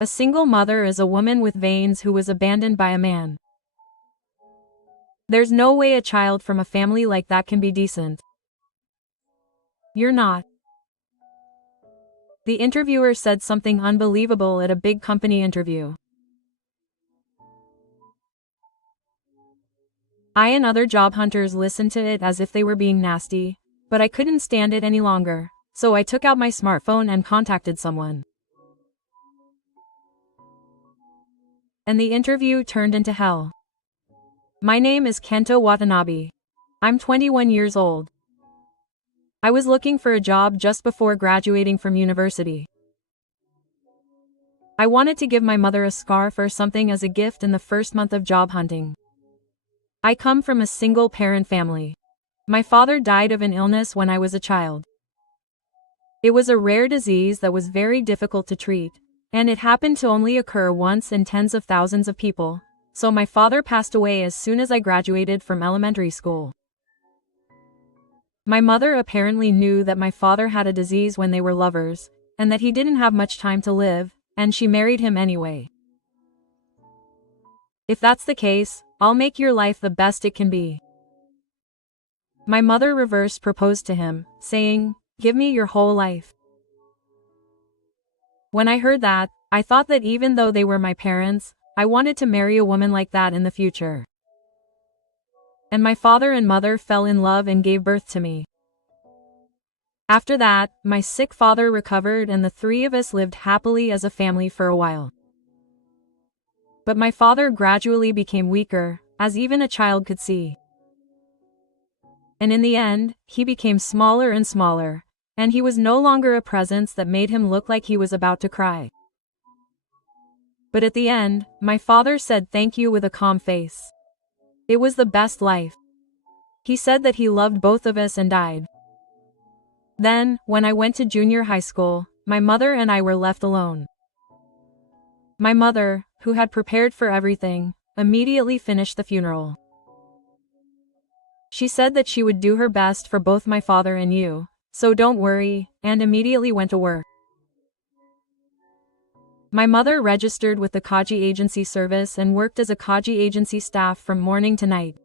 A single mother is a woman with veins who was abandoned by a man. There's no way a child from a family like that can be decent. You're not. The interviewer said something unbelievable at a big company interview. I and other job hunters listened to it as if they were being nasty, but I couldn't stand it any longer, so I took out my smartphone and contacted someone. And the interview turned into hell. My name is Kento Watanabe. I'm 21 years old. I was looking for a job just before graduating from university. I wanted to give my mother a scarf or something as a gift in the first month of job hunting. I come from a single-parent family. My father died of an illness when I was a child. It was a rare disease that was very difficult to treat, and it happened to only occur once in tens of thousands of people, so my father passed away as soon as I graduated from elementary school. My mother apparently knew that my father had a disease when they were lovers, and that he didn't have much time to live, and she married him anyway. If that's the case, I'll make your life the best it can be. My mother reverse proposed to him, saying, "Give me your whole life." When I heard that, I thought that even though they were my parents, I wanted to marry a woman like that in the future. And my father and mother fell in love and gave birth to me. After that, my sick father recovered and the three of us lived happily as a family for a while. But my father gradually became weaker, as even a child could see. And in the end, he became smaller and smaller, and he was no longer a presence that made him look like he was about to cry. But at the end, my father said thank you with a calm face. It was the best life. He said that he loved both of us and died. Then, when I went to junior high school, my mother and I were left alone. My mother, who had prepared for everything, immediately finished the funeral. She said that she would do her best for both my father and you, so don't worry, and immediately went to work. My mother registered with the Kaji agency service and worked as a Kaji agency staff from morning to night.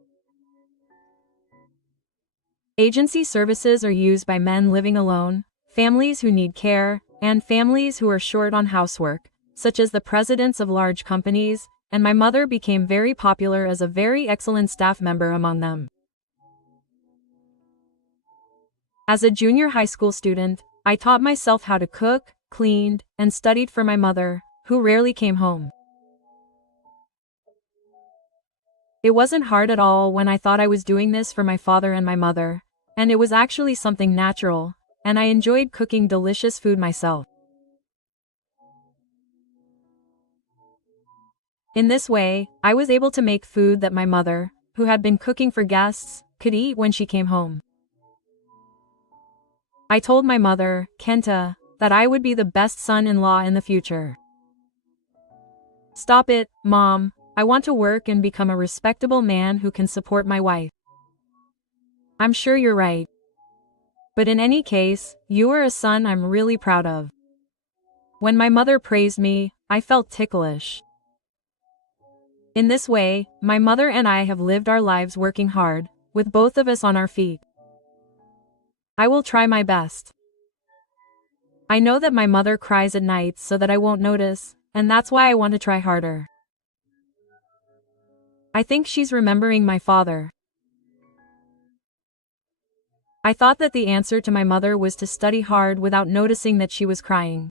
Agency services are used by men living alone, families who need care, and families who are short on housework, such as the presidents of large companies, and my mother became very popular as a very excellent staff member among them. As a junior high school student, I taught myself how to cook, cleaned, and studied for my mother, who rarely came home. It wasn't hard at all when I thought I was doing this for my father and my mother, and it was actually something natural, and I enjoyed cooking delicious food myself. In this way, I was able to make food that my mother, who had been cooking for guests, could eat when she came home. I told my mother, Kenta, that I would be the best son-in-law in the future. Stop it, Mom. I want to work and become a respectable man who can support my wife. I'm sure you're right. But in any case, you are a son I'm really proud of. When my mother praised me, I felt ticklish. In this way, my mother and I have lived our lives working hard, with both of us on our feet. I will try my best. I know that my mother cries at night so that I won't notice, and that's why I want to try harder. I think she's remembering my father. I thought that the answer to my mother was to study hard without noticing that she was crying.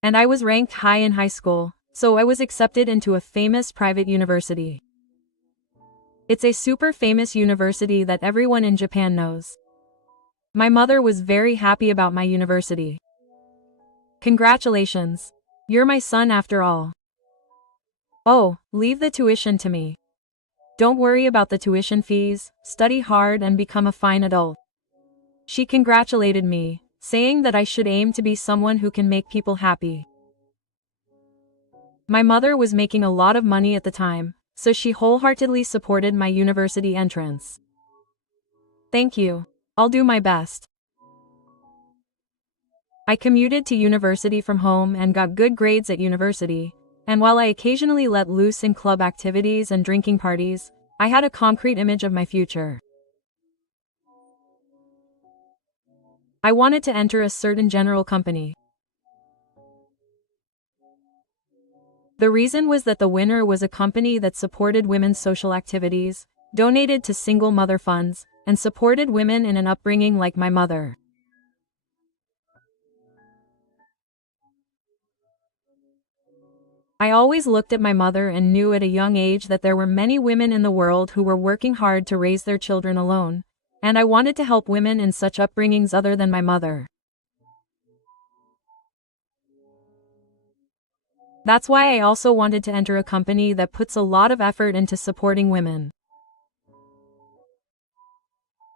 And I was ranked high in high school, so I was accepted into a famous private university. It's a super famous university that everyone in Japan knows. My mother was very happy about my university. Congratulations. You're my son after all. Oh, leave the tuition to me. Don't worry about the tuition fees, study hard and become a fine adult. She congratulated me, saying that I should aim to be someone who can make people happy. My mother was making a lot of money at the time, so she wholeheartedly supported my university entrance. Thank you. I'll do my best. I commuted to university from home and got good grades at university, and while I occasionally let loose in club activities and drinking parties, I had a concrete image of my future. I wanted to enter a certain general company. The reason was that the winner was a company that supported women's social activities, donated to single mother funds, and supported women in an upbringing like my mother. I always looked at my mother and knew at a young age that there were many women in the world who were working hard to raise their children alone, and I wanted to help women in such upbringings other than my mother. That's why I also wanted to enter a company that puts a lot of effort into supporting women.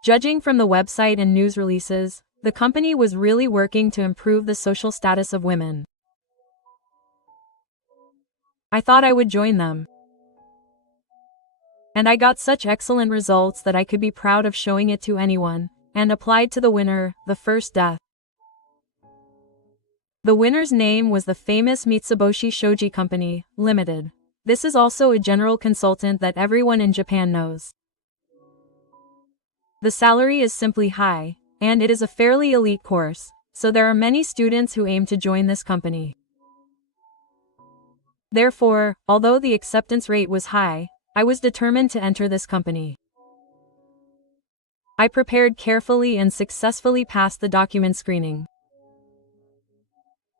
Judging from the website and news releases, the company was really working to improve the social status of women. I thought I would join them. And I got such excellent results that I could be proud of showing it to anyone, and applied to the winner, the first death. The winner's name was the famous Mitsubishi Shoji Company, Limited. This is also a general consultant that everyone in Japan knows. The salary is simply high, and it is a fairly elite course, so there are many students who aim to join this company. Therefore, although the acceptance rate was high, I was determined to enter this company. I prepared carefully and successfully passed the document screening.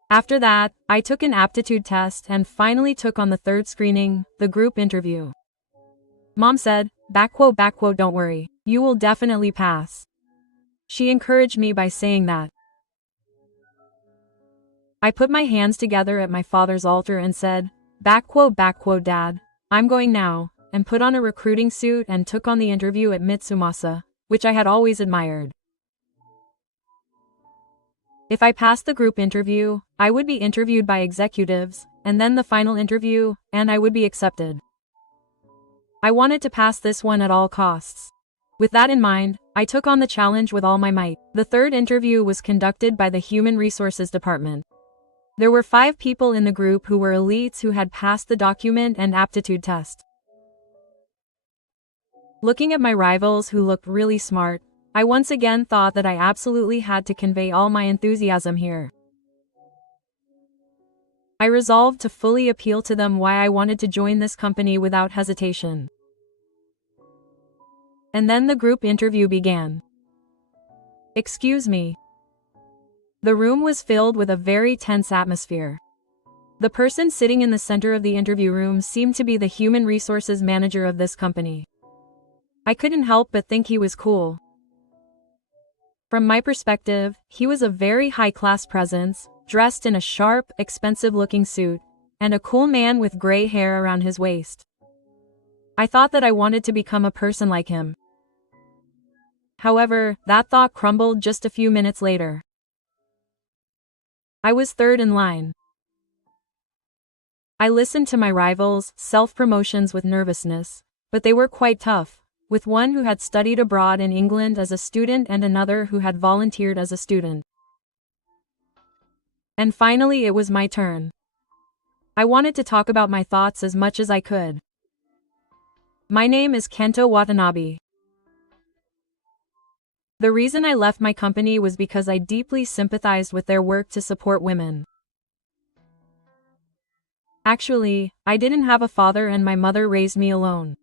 After that, I took an aptitude test and finally took on the third screening, the group interview. Mom said, "Don't worry, you will definitely pass." She encouraged me by saying that. I put my hands together at my father's altar and said, "Dad, I'm going now," and put on a recruiting suit and took on the interview at Mitsumasa, which I had always admired. If I passed the group interview, I would be interviewed by executives, and then the final interview, and I would be accepted. I wanted to pass this one at all costs. With that in mind, I took on the challenge with all my might. The third interview was conducted by the Human Resources Department. There were 5 people in the group who were elites who had passed the document and aptitude test. Looking at my rivals who looked really smart, I once again thought that I absolutely had to convey all my enthusiasm here. I resolved to fully appeal to them why I wanted to join this company without hesitation. And then the group interview began. Excuse me. The room was filled with a very tense atmosphere. The person sitting in the center of the interview room seemed to be the human resources manager of this company. I couldn't help but think he was cool. From my perspective, he was a very high-class presence, dressed in a sharp, expensive-looking suit, and a cool man with gray hair around his waist. I thought that I wanted to become a person like him. However, that thought crumbled just a few minutes later. I was third in line. I listened to my rivals' self-promotions with nervousness, but they were quite tough, with one who had studied abroad in England as a student and another who had volunteered as a student. And finally it was my turn. I wanted to talk about my thoughts as much as I could. My name is Kento Watanabe. The reason I left my company was because I deeply sympathized with their work to support women. Actually, I didn't have a father and my mother raised me alone.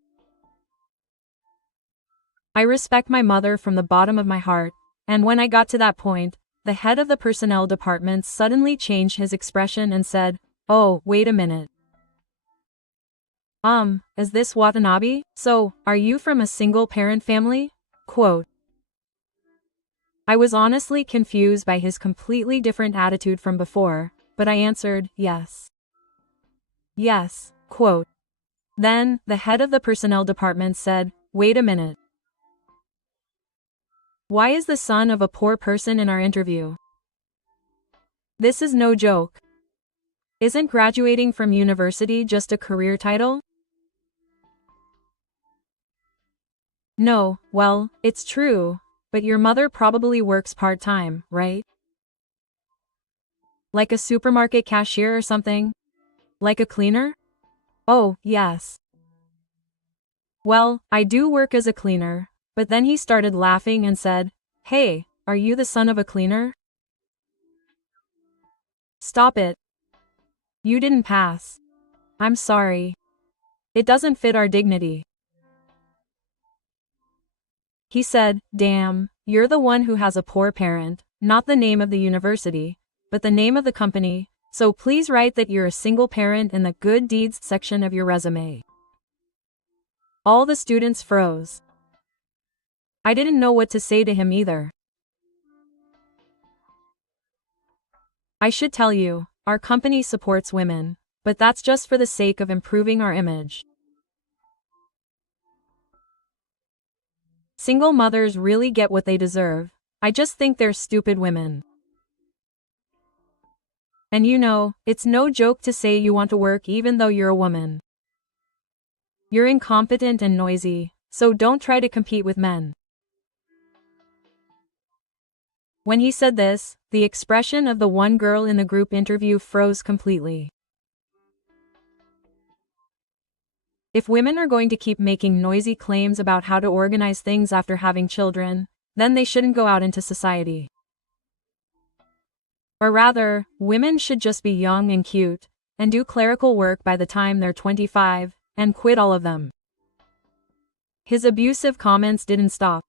I respect my mother from the bottom of my heart, and when I got to that point, the head of the personnel department suddenly changed his expression and said, "Oh, wait a minute. Is this Watanabe? So, are you from a single-parent family?" Quote. I was honestly confused by his completely different attitude from before, but I answered, "Yes." "Yes." Quote. Then, the head of the personnel department said, "Wait a minute. Why is the son of a poor person in our interview? This is no joke. Isn't graduating from university just a career title?" "No, well, it's true, but your mother probably works part-time, right?" Like a supermarket cashier or something? Like a cleaner? Oh, yes. Well, I do work as a cleaner. But then he started laughing and said, "Hey, are you the son of a cleaner? Stop it. You didn't pass. I'm sorry. It doesn't fit our dignity." He said, "Damn, you're the one who has a poor parent, not the name of the university, but the name of the company, so please write that you're a single parent in the good deeds section of your resume." All the students froze. I didn't know what to say to him either. I should tell you, our company supports women, but that's just for the sake of improving our image. Single mothers really get what they deserve. I just think they're stupid women. And you know, it's no joke to say you want to work even though you're a woman. You're incompetent and noisy, so don't try to compete with men. When he said this, the expression of the one girl in the group interview froze completely. If women are going to keep making noisy claims about how to organize things after having children, then they shouldn't go out into society. Or rather, women should just be young and cute, and do clerical work by the time they're 25, and quit all of them. His abusive comments didn't stop.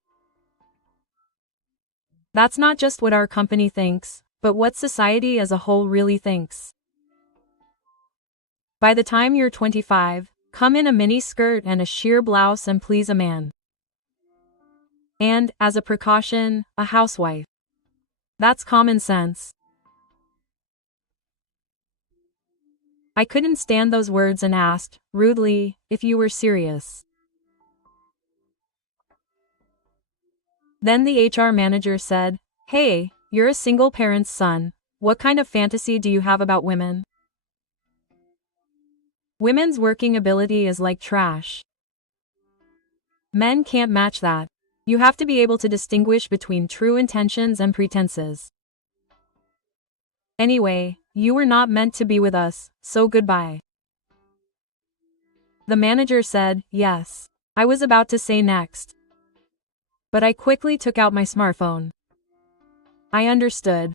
That's not just what our company thinks, but what society as a whole really thinks. By the time you're 25, come in a mini skirt and a sheer blouse and please a man. And, as a precaution, a housewife. That's common sense. I couldn't stand those words and asked, rudely, if you were serious. Then the HR manager said, "Hey, you're a single parent's son. What kind of fantasy do you have about women? Women's working ability is like trash. Men can't match that. You have to be able to distinguish between true intentions and pretenses. Anyway, you were not meant to be with us, so goodbye." The manager said, "Yes. I was about to say next. But I quickly took out my smartphone. I understood.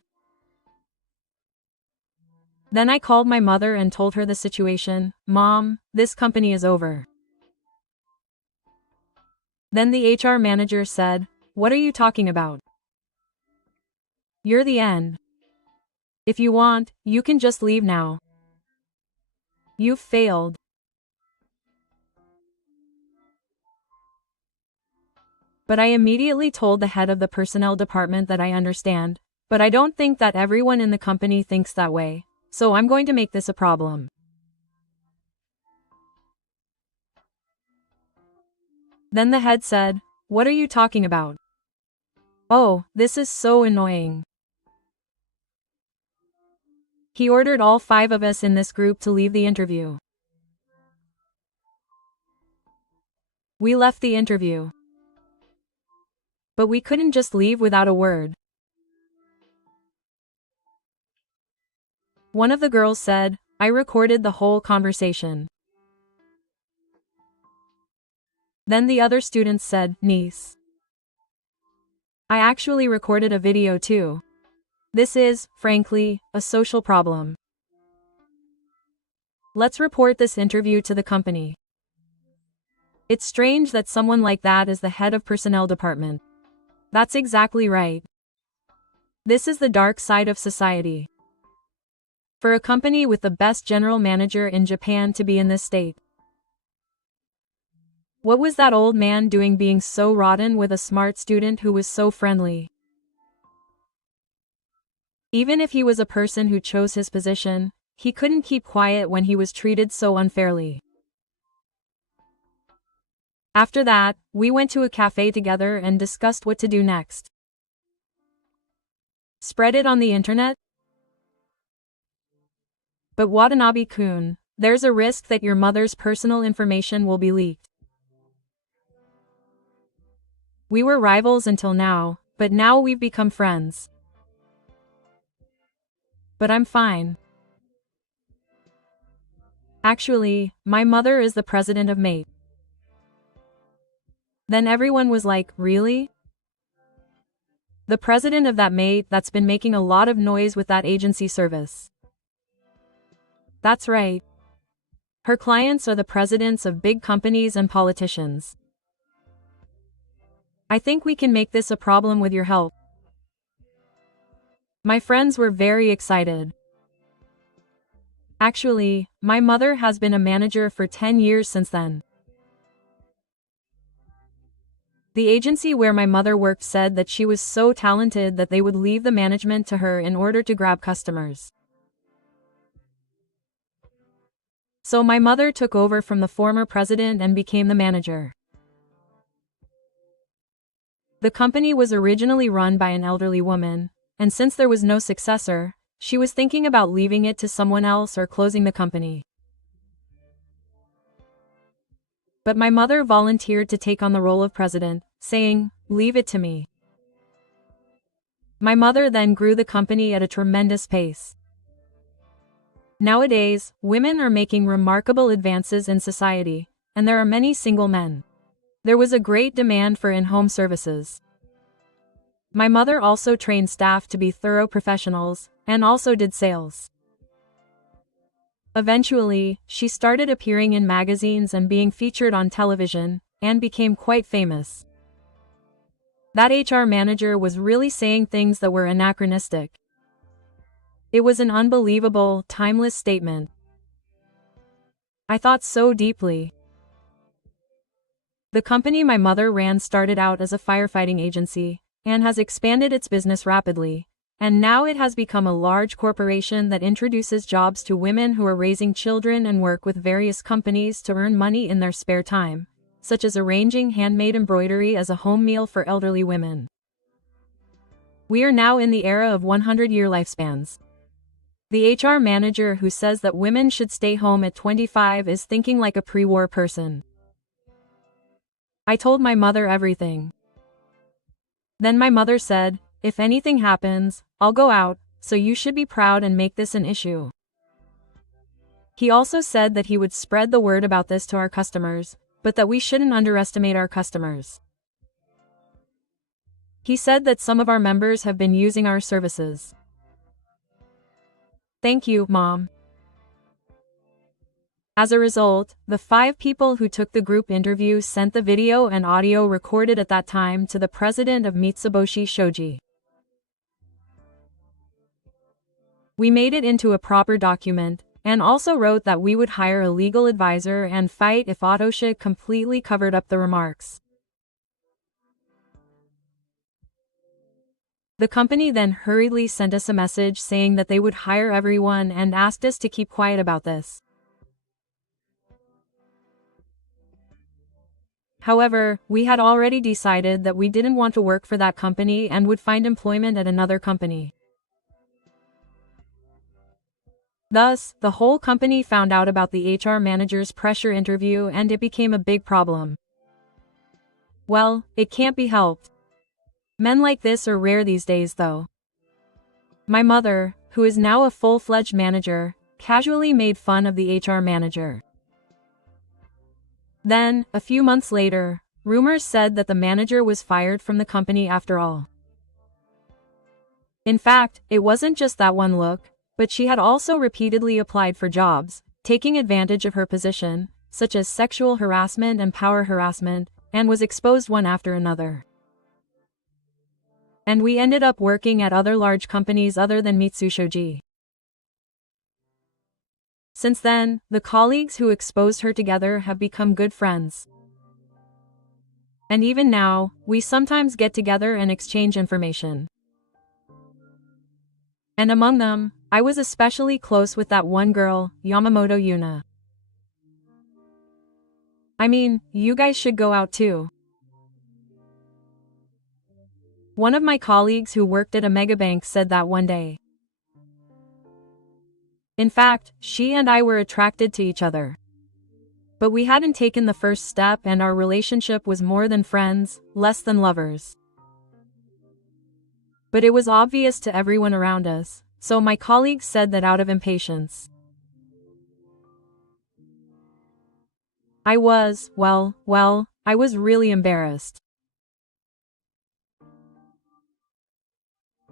Then I called my mother and told her the situation. Mom, this company is over." Then the HR manager said, "What are you talking about? You're the end. If you want, you can just leave now. You've failed." But I immediately told the head of the personnel department that I understand, but I don't think that everyone in the company thinks that way, so I'm going to make this a problem. Then the head said, "What are you talking about? Oh, this is so annoying." He ordered all 5 of us in this group to leave the interview. We left the interview. But we couldn't just leave without a word. One of the girls said, "I recorded the whole conversation." Then the other students said, "Niece. I actually recorded a video too. This is, frankly, a social problem. Let's report this interview to the company." It's strange that someone like that is the head of personnel department. That's exactly right. This is the dark side of society. For a company with the best general manager in Japan to be in this state. What was that old man doing being so rotten with a smart student who was so friendly? Even if he was a person who chose his position, he couldn't keep quiet when he was treated so unfairly. After that, we went to a cafe together and discussed what to do next. Spread it on the internet? But Watanabe-kun, there's a risk that your mother's personal information will be leaked. We were rivals until now, but now we've become friends. but I'm fine. Actually, my mother is the president of Mate. Then everyone was like, really? The president of that Mate that's been making a lot of noise with that agency service. That's right. Her clients are the presidents of big companies and politicians. I think we can make this a problem with your help. My friends were very excited. Actually, my mother has been a manager for 10 years since then. The agency where my mother worked said that she was so talented that they would leave the management to her in order to grab customers. So my mother took over from the former president and became the manager. The company was originally run by an elderly woman, and since there was no successor, she was thinking about leaving it to someone else or closing the company. But my mother volunteered to take on the role of president, saying, "Leave it to me." My mother then grew the company at a tremendous pace. Nowadays, women are making remarkable advances in society, and there are many single men. There was a great demand for in-home services. My mother also trained staff to be thorough professionals, and also did sales. Eventually, she started appearing in magazines and being featured on television, and became quite famous. That HR manager was really saying things that were anachronistic. It was an unbelievable, timeless statement. I thought so deeply. The company my mother ran started out as a firefighting agency, and has expanded its business rapidly, and now it has become a large corporation that introduces jobs to women who are raising children and work with various companies to earn money in their spare time, such as arranging handmade embroidery as a home meal for elderly women. We are now in the era of 100-year lifespans. The HR manager who says that women should stay home at 25 is thinking like a pre-war person. I told my mother everything. Then my mother said, "If anything happens, I'll go out, so you should be proud and make this an issue." He also said that he would spread the word about this to our customers, but that we shouldn't underestimate our customers. He said that some of our members have been using our services. Thank you, Mom. As a result, the 5 people who took the group interview sent the video and audio recorded at that time to the president of Mitsubishi Shoji. We made it into a proper document, and also wrote that we would hire a legal advisor and fight if Autosha completely covered up the remarks. The company then hurriedly sent us a message saying that they would hire everyone and asked us to keep quiet about this. However, we had already decided that we didn't want to work for that company and would find employment at another company. Thus, the whole company found out about the HR manager's pressure interview and it became a big problem. Well, it can't be helped. Men like this are rare these days though. My mother, who is now a full-fledged manager, casually made fun of the HR manager. Then, a few months later, rumors said that the manager was fired from the company after all. In fact, it wasn't just that one look, but she had also repeatedly applied for jobs, taking advantage of her position, such as sexual harassment and power harassment, and was exposed one after another. And we ended up working at other large companies other than Mitsubishi. Since then, the colleagues who exposed her together have become good friends. And even now, we sometimes get together and exchange information. And among them, I was especially close with that one girl, Yamamoto Yuna. I mean, you guys should go out too. One of my colleagues who worked at a megabank said that one day. In fact, she and I were attracted to each other. But we hadn't taken the first step and our relationship was more than friends, less than lovers. But it was obvious to everyone around us, so my colleagues said that out of impatience. I was really embarrassed.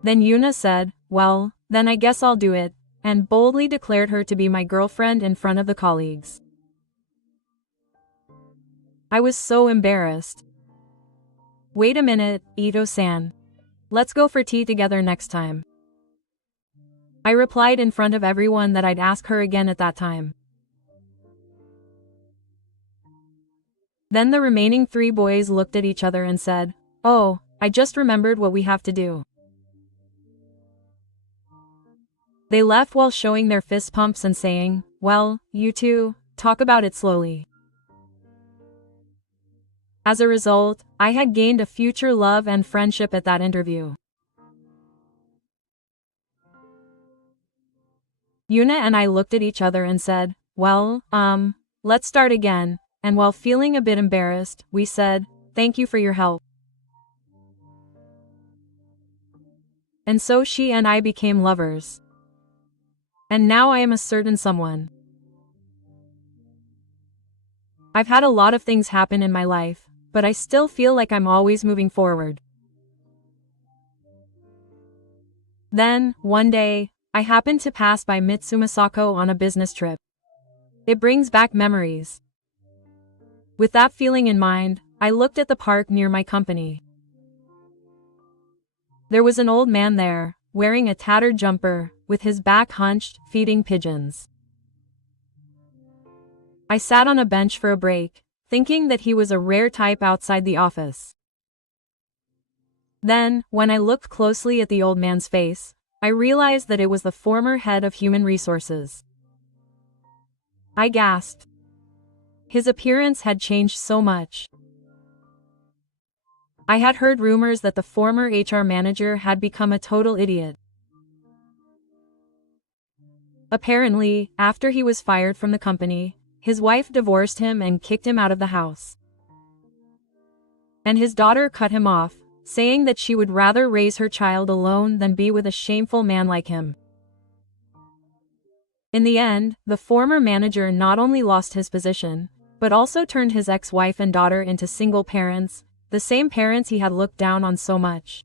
Then Yuna said, "Well, then I guess I'll do it," and boldly declared her to be my girlfriend in front of the colleagues. I was so embarrassed. Wait a minute, Ito-san. Let's go for tea together next time. I replied in front of everyone that I'd ask her again at that time. Then the remaining 3 boys looked at each other and said, "Oh, I just remembered what we have to do." They left while showing their fist pumps and saying, "Well, you two, talk about it slowly." As a result, I had gained a future love and friendship at that interview. Yuna and I looked at each other and said, "Well, let's start again," and while feeling a bit embarrassed, we said, "Thank you for your help." And so she and I became lovers. And now I am a certain someone. I've had a lot of things happen in my life, but I still feel like I'm always moving forward. Then, one day, I happened to pass by Mitsumasako on a business trip. It brings back memories. With that feeling in mind, I looked at the park near my company. There was an old man there, wearing a tattered jumper, with his back hunched, feeding pigeons. I sat on a bench for a break, thinking that he was a rare type outside the office. Then, when I looked closely at the old man's face, I realized that it was the former head of human resources. I gasped. His appearance had changed so much. I had heard rumors that the former HR manager had become a total idiot. Apparently, after he was fired from the company, his wife divorced him and kicked him out of the house. And his daughter cut him off, saying that she would rather raise her child alone than be with a shameful man like him. In the end, the former manager not only lost his position, but also turned his ex-wife and daughter into single parents, the same parents he had looked down on so much.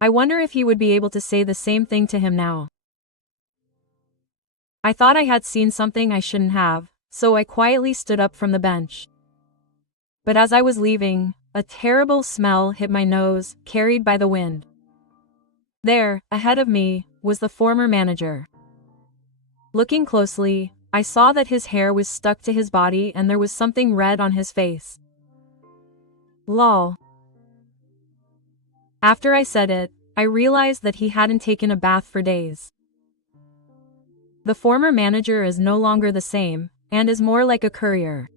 I wonder if he would be able to say the same thing to him now. I thought I had seen something I shouldn't have, so I quietly stood up from the bench. But as I was leaving, a terrible smell hit my nose, carried by the wind. There, ahead of me, was the former manager. Looking closely, I saw that his hair was stuck to his body and there was something red on his face. Lol. After I said it, I realized that he hadn't taken a bath for days. The former manager is no longer the same, and is more like a courier.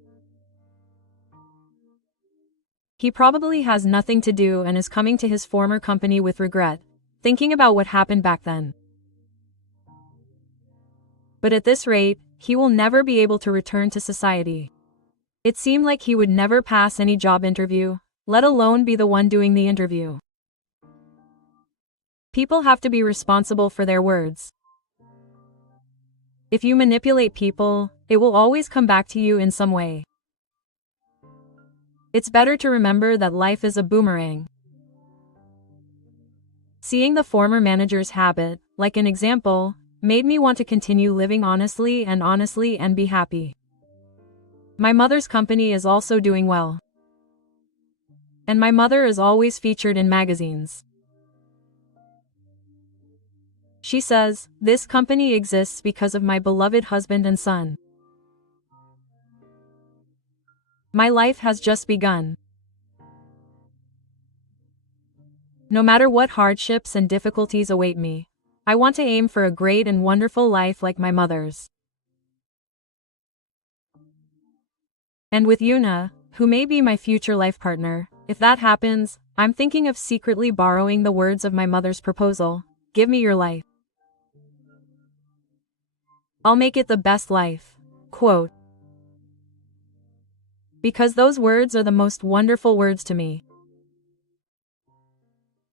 He probably has nothing to do and is coming to his former company with regret, thinking about what happened back then. But at this rate, he will never be able to return to society. It seemed like he would never pass any job interview, let alone be the one doing the interview. People have to be responsible for their words. If you manipulate people, it will always come back to you in some way. It's better to remember that life is a boomerang. Seeing the former manager's habit, like an example, made me want to continue living honestly and be happy. My mother's company is also doing well. And my mother is always featured in magazines. She says, "This company exists because of my beloved husband and son." My life has just begun. No matter what hardships and difficulties await me, I want to aim for a great and wonderful life like my mother's. And with Yuna, who may be my future life partner, if that happens, I'm thinking of secretly borrowing the words of my mother's proposal, "Give me your life. I'll make it the best life." Quote. Because those words are the most wonderful words to me.